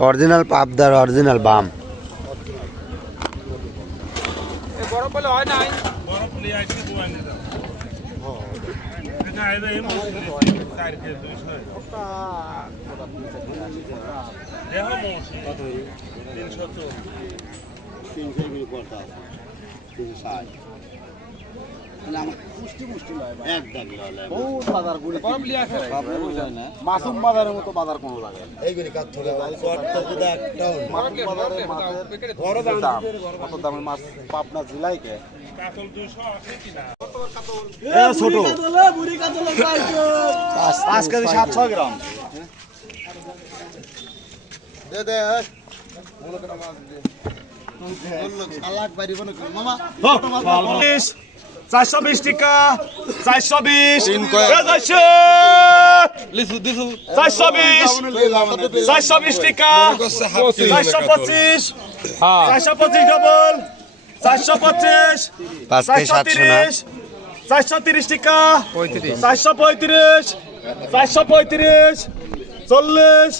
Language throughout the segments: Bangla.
অরিজিনাল পাবদার অরিজিনাল বাম। বলে হয় নাই নিয়ে আসছি তিনশো আসে মাসুম বাজারের মতো বাজার কোনো লাগে বাজারে মাছের দাম। কত দামের মাছ পাবনা জেলাইকে? ছোট। পাঁচ কেজি। সাতশো গ্রাম। দে দে চারশো বিশ টাকা চারশো বিশ। চারশো। বিশ। চারশো বিশ টাকা চারশো পঁচিশ। চারশো পঁচিশ ডবল চারশো পঁচিশ। চারশো তিরিশ। চারশো তিরিশ টাকা। চারশো পঁয়ত্রিশ। চারশো পঁয়ত্রিশ। চল্লিশ।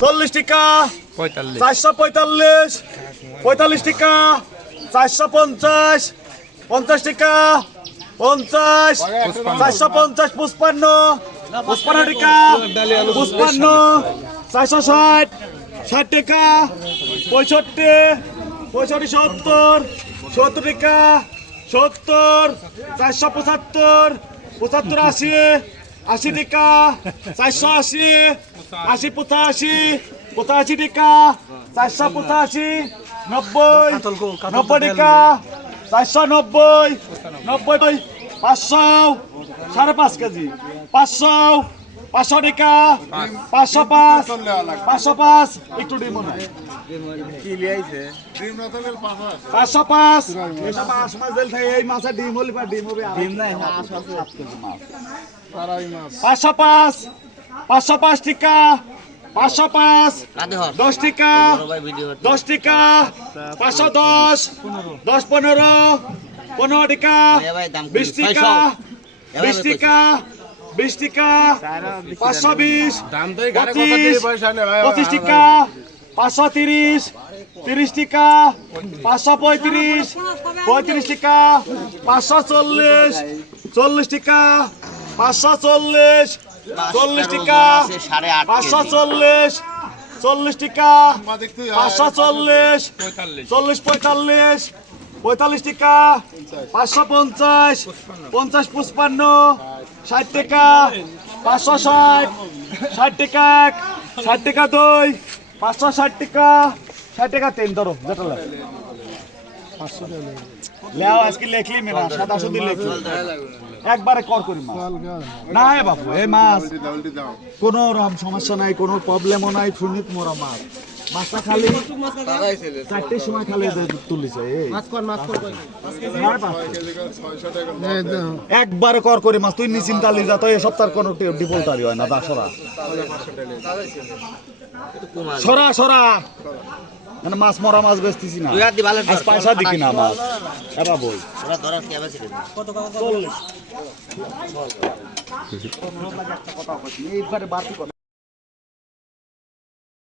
চল্লিশ টাকা। চারশো পঁয়তাল্লিশ। পঁয়তাল্লিশ টাকা। চারশো পঞ্চাশ। পঞ্চাশ টাকা পঞ্চাশ চারশো পঞ্চাশ পুষ্পান্ন পুষ্পান্ন টাকা পুষ্পান্ন চারশো ষাট ষাট টাকা পঁয়ষট্টি পঁয়ষট্টি সত্তর সত্তর টাকা সত্তর চারশো পঁচাত্তর পঁচাত্তর আশি আশি টাকা চারশো আশি আশি পঁচাশি পঁচাশি টাকা চারশো পঁচাশি নব্বই নব্বই টাকা চারশো নব্বই নব্বই পাঁচশো সাড়ে পাঁচ কেজি। পাঁচশো পাঁচশো টাকা পাঁচশো পাঁচ পাঁচশো পাঁচ একটু ডিম পাঁচশো পাঁচ থাকে, এই মাছের ডিম হলে ডিম হবে পাঁচশো পাঁচ পাঁচশো পাঁচ টিকা পাঁচশো পাঁচ দশ টিকা দশ টিকা পাঁচশো দশ দশ পনেরো পনেরো টিকা বিশ টিকা বিশ টিকা বিশ টিকা পাঁচশো বিশ পঁচিশ পঁচিশ টিকা পাঁচশো তিরিশ তিরিশ টিকা পাঁচশো পঁয়ত্রিশ পঁয়ত্রিশ টিকা পাঁচশো চল্লিশ চল্লিশ টিকা পাঁচশো চল্লিশ চল্লিশ টিকা পাঁচশো চল্লিশ চল্লিশ টিকা পাঁচশো চল্লিশ চল্লিশ পঁয়তাল্লিশ পঁয়তাল্লিশ টাকা পাঁচশো পঞ্চাশ পঞ্চাশ পুষ্পান্ন ষাট টাকা পাঁচশো ষাট ষাট টাকা এক ষাট টাকা দুই পাঁচশো ষাট টাকা ষাট টাকা তিন ধরো যেটা। লেও আজকে লেখলি মেলা সাদা সুদি লেখলি। একবারে কর করি মাছ না হে বাপু এই মাছ কোনো রকম সমস্যা নাই কোনো প্রবলেমও নাই ফুনিত মোরা মাছ। মাছটা খালি চারটের সময় খালি তুলিছে। কর করি মাছ তুই নিচিন তালি যা তো এই সপ্তাহ কোনো ডিপল তালি হয় না দা সরা। সরা সরা। মানে মাছ মরা মাছ বেচতেছি না। আজ পয়সা দিকি না মাছ এবার বই চল্লিশ। এইবারে বাড়তি